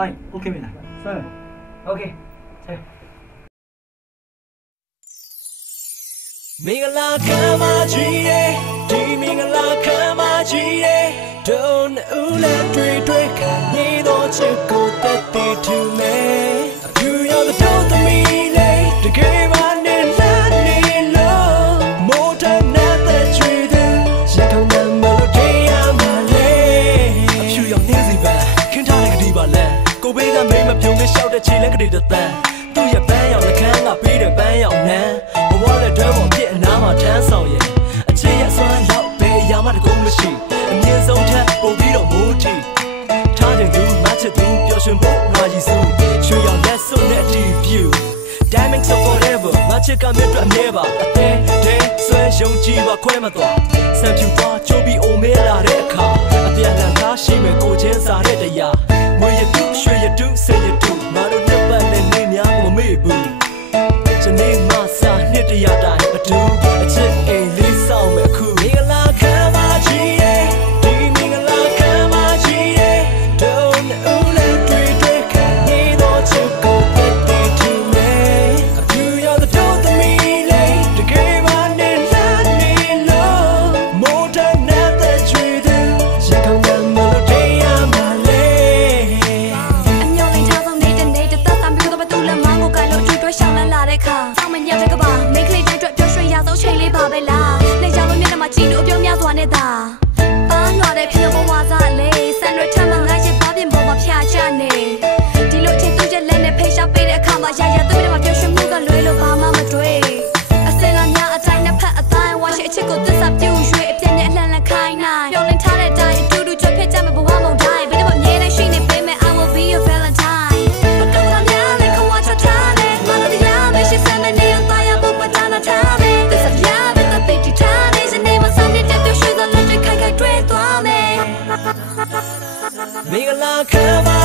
Fine, okay မလား Fine. Okay ဆက်မင်္ဂလာခံပါကြီးရဲ့ဒီမင်္ဂလာခံပါကြီးရဲ့ဒုံဦးလက်တွေ့ခံနေတော့ချစ်ကိုတက်တည်ထူမယ်အဖြူရောင်တော့သမီးလေးတကယ်မှနေလာနေလို့မိုးထနေတဲ့ချွေသူရခေါင်းနဲ့မလို့တရားမလဲအဖြူရောင်နေစီပါခင်းထားတဲ့ကတိပါလဲကိုဘေးကမိမပြုံးလေးရှောက်တဲ့ခြေလက်ကလေးတစ်သန်းသူ့ရဲ့ပန်းရောင်လက်ခန်းကပေးတဲ့ပန်းရောင်နန်းဘဝလက်တွဲပေါ်ပြစ်အနားမှာထမ်းဆောင်ရဲ့အခြေရစွမ်းရောက်ပဲရာမတကုန်းမရှိအမြင့်ဆုံးထက်ပို့ပြီးတော့မိုးထီထားတဲ့သူမချစ်သူပျော်ရွှင်ဖို့ငါရည်စူးရွှေရောင်လက်စွပ်နဲ့တီးပြူ Diamonds of forever မချစ်ကမြတ်အတွက်နေပါအသေးသေးဆွဲယုံကြည်ပါခွဲမသွားစံဖြူသွားချိုးပြီးအိုမဲလာတဲ့အခါအပြန်လန်ကားရှိမဲ့ကိုချင်းစားတဲ့တရားမွေရတုရွှေရတုစေရတုငါတို့နှစ်ပတ်နဲ့နေများမမေ့ဘူးဇနေမစာနှစ်တရာတိုင်းအတူအချစ်အိမ်လေးဆောင်မဲ့ခုမင်္ဂလာခံပါကြီးရဲ့ဒီမင်္ဂလာခံပါကြီးရဲ့ဒုံဦးလက်တွေ့ခံနေတော့ချစ်ကိုတက်တည်ထူမယ်အဖြူရောင်တော့သမီးလေးတကယ်မှနေလာနေလို့မိုးထနေတဲ့ချွေသူရခေါင်းနဲ့မလို့တရားမလဲအညောင်းလေးထားဆုံးနေတဲ့သက်သာမျိုးတော့ဘသူ့လက်မောင်းကိုကန်လို့တွေ့ရှောင်းလန်းလာတဲ့ခါစောင်းမညတဲ့ကပါမိန်းကလေးတိုင်းအတွက်ပျော်ရွှင်ရဆုံးချိန်လေးပါပဲလားလက်ကြောင်လို့မျက်နှာမှာကြည့်လို့အပြုံးများစွာနဲ့သာပန်းလွှာတဲ့ဖြစ်ဘဝစားလေးဆန်ရွက်ထမ်းမှငါရဲ့ဘာပြင်ပေါ်မှာဖျားချနေဒီလိုချင်းသူ့ရဲ့လက်နဲ့ဖိတ်ရှားပေးတဲ့အခါမှာရရသူ့ရဲ့မှာပျော်ရွှင်မှုကလွဲလို့ဘာမှမတွေ့အစင်လာများအတိုင်းနဲ့ဖက်အတိုင်းဝါရှိအချစ်ကိုသစ္စာပြုရွှေအပြည့်နဲ့အလှန်လှန်ခိုင်းနိုင်ပျော်လင်းထားတဲ့အတိုင်းအတူတူကြွဖြစ်ကြမဲ့ဘဝမုံတိုင်းဘယ်တော့မှမြဲတဲ့ရှိနေပေးမယ် I will be your Valentine ဘယ်တော့မှများလေခွာချထားတယ်မလာတရားမရှိစမ်းနေအောင်တရားဖို့ပတာနာထားတယ်သစ္စာပြတဲ့တပိတိထားနေစနေမဆောင်တဲ့တွေ့ရွှေသောလက်တွေခိုက်ခိုက်တွေ့သွားမယ်မင်္ဂလာခံပါ